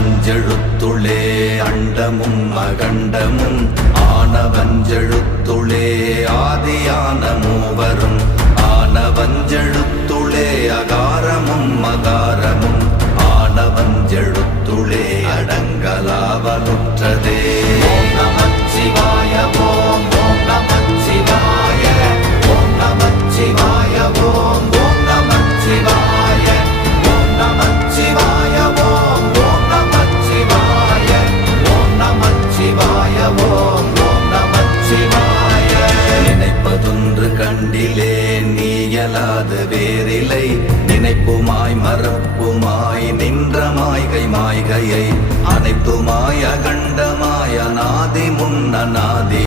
ஆனவஞ்செழுத்துளே அண்டமும் அகண்டமும். ஆனவஞ்செழுத்துளே ஆதியான மூவரும். ஆனவஞ்செழுத்துளே அகாரமும் மகா எண்ணியலாத வேறிலை நினைப்புமாய் மறப்புமாய் நின்ற மாய்கை மாய்கையை அனைத்துமாய் அகண்டமாய் அநாதி முன்னநாதி